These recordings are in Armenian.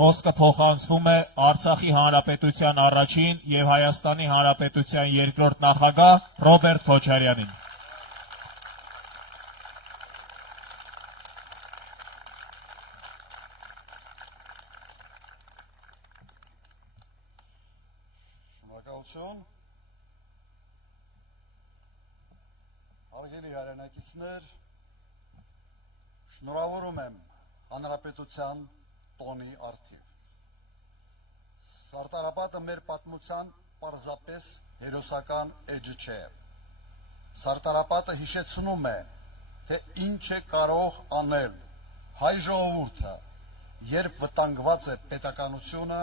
Խոսքը փոխանցվում է Արցախի Հանրապետության առաջին եւ Հայաստանի Հանրապետության երկրորդ նախագահ Ռոբերտ Քոչարյանին։ Շնորհակալություն։ Հարգելի հայրենակիցներ, շնորհավորում եմ Հանրապետության տոնի արդիվ։ Սարտարապատը մեր պատմության պարզապես հերոսական էջը չէ։ Սարտարապատը հիշեցնում է, թե ինչ է կարող անել հայ ժողովուրդը, երբ վտանգված է պետականությունը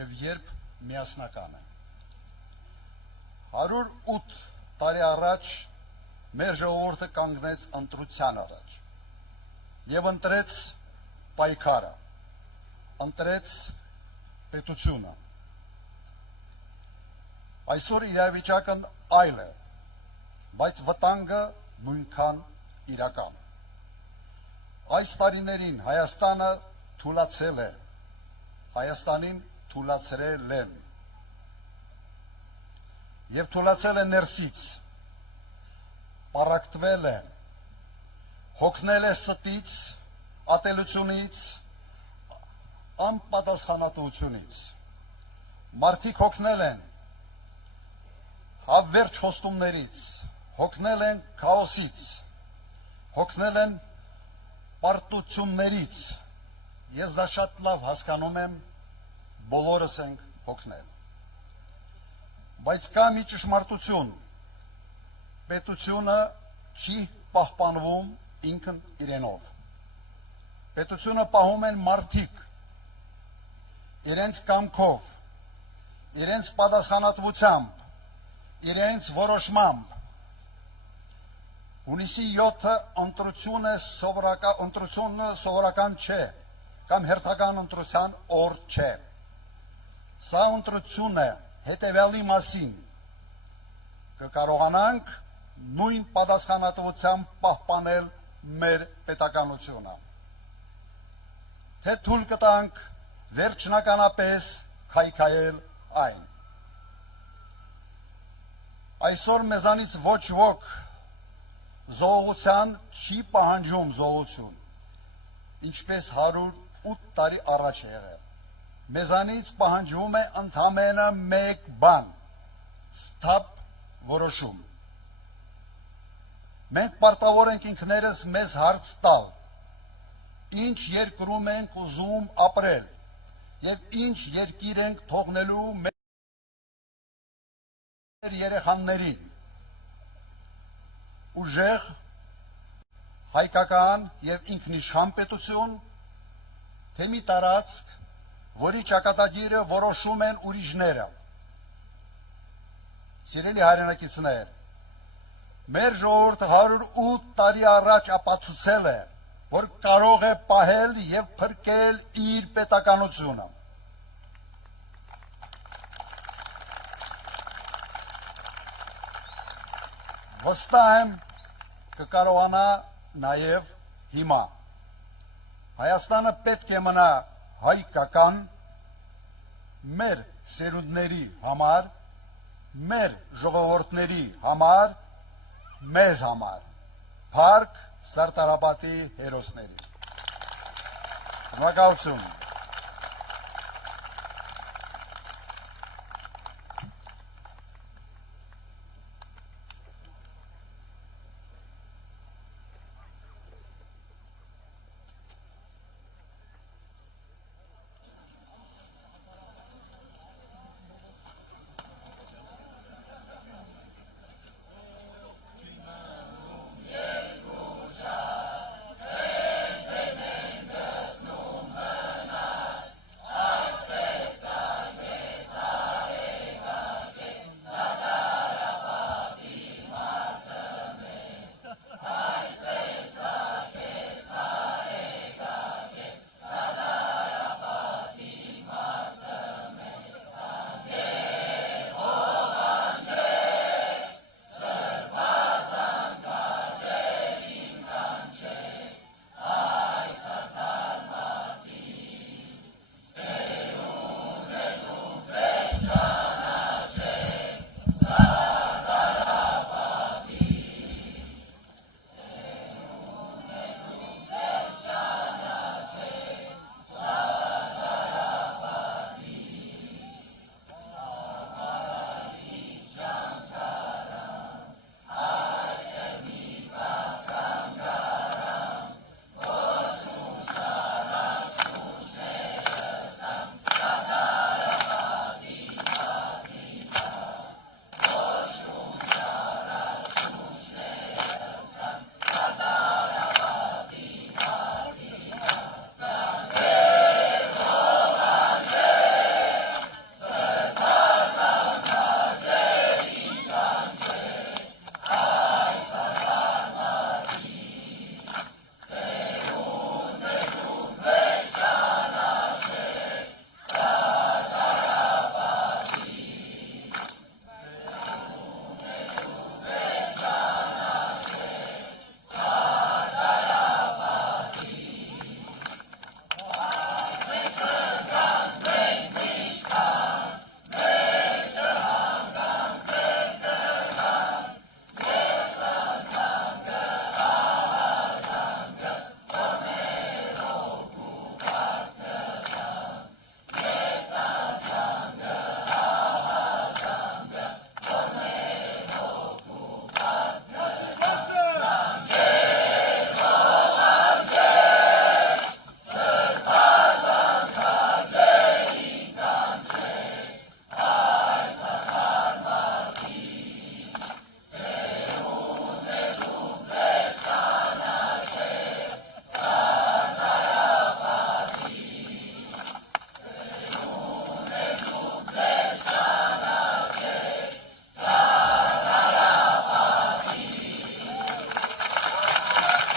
եւ երբ միասնական է։ 108 տարի առաջ մեր ժողովուրդը կանգնեց ընտրության առաջ եւ ընտրեց պայքարը, ընտրեց պետությունը։ Այսօր իրավիճակն այլ է, բայց վտանգը նույնքան իրական։ Այս տարիներին Հայաստանը թուլացել է, Հայաստանին թուլացրել են եւ թուլացել է ներսից, պարակտվել է, հոգնել է ստից, ատելությունից, անպատասխանատվությունից։ Մարդիկ հոգնել են հավերժ խոստումներից, հոգնել են քաոսից, հոգնել են պարտություններից։ Ես դա շատ լավ հասկանում եմ, բոլորս ենք հոգնել։ Բայց կա մի ճշմարտություն, պետությունը չի պահպանվում ինքն իրենով։ Պետությունը պահում են մարդիկ, իրենց կամքով, իրենց պատասխանատվությամբ, իրենց որոշմամբ։ Հունիսի 7-ը ընտրությունը սովորական չէ, կամ հերթական ընտրության օր չէ։ Սա ընտրություն է հետևյալի մասին, կկարողանանք նույն պատասխանատվությամբ պահպանել մեր պետականությունը։ Թե թույլ կտանք վերջնականապես քայքայել այն։ Այսօր մեզանից ոչ ոք զոհության չի պահանջում զոհություն, ինչպես 108 տարի առաջ է եղել։ Մեզանից պահանջվում է ընդամենը մեկ բան՝ սթափ որոշում։ Մենք պարտավոր ենք ինքներս մեզ հարց տալ, ինչ երկրում ենք ուզում ապրել եւ ինչ երկիր ենք թողնելու մեր երեխաներին։ Ուժեղ, հայկական եւ ինքնիշխան պետություն, թե մի տարածք, որի ճակատագիրը որոշում են ուրիշները։ Սիրելի հայրենակիցներ, մեր ժողովուրդը 108 տարի առաջ ապացուցել է, որ կարող է պահել եւ փրկել իր պետականությունը։ Վստահ եմ կկարողանա նաեւ հիմա։ Հայաստանը պետք է մնա հայկական, մեր սերունդների համար, մեր ժողովուրդների համար, մեզ համար, փառք Սարտարապատի հերոսներին։ Շնորհակալություն։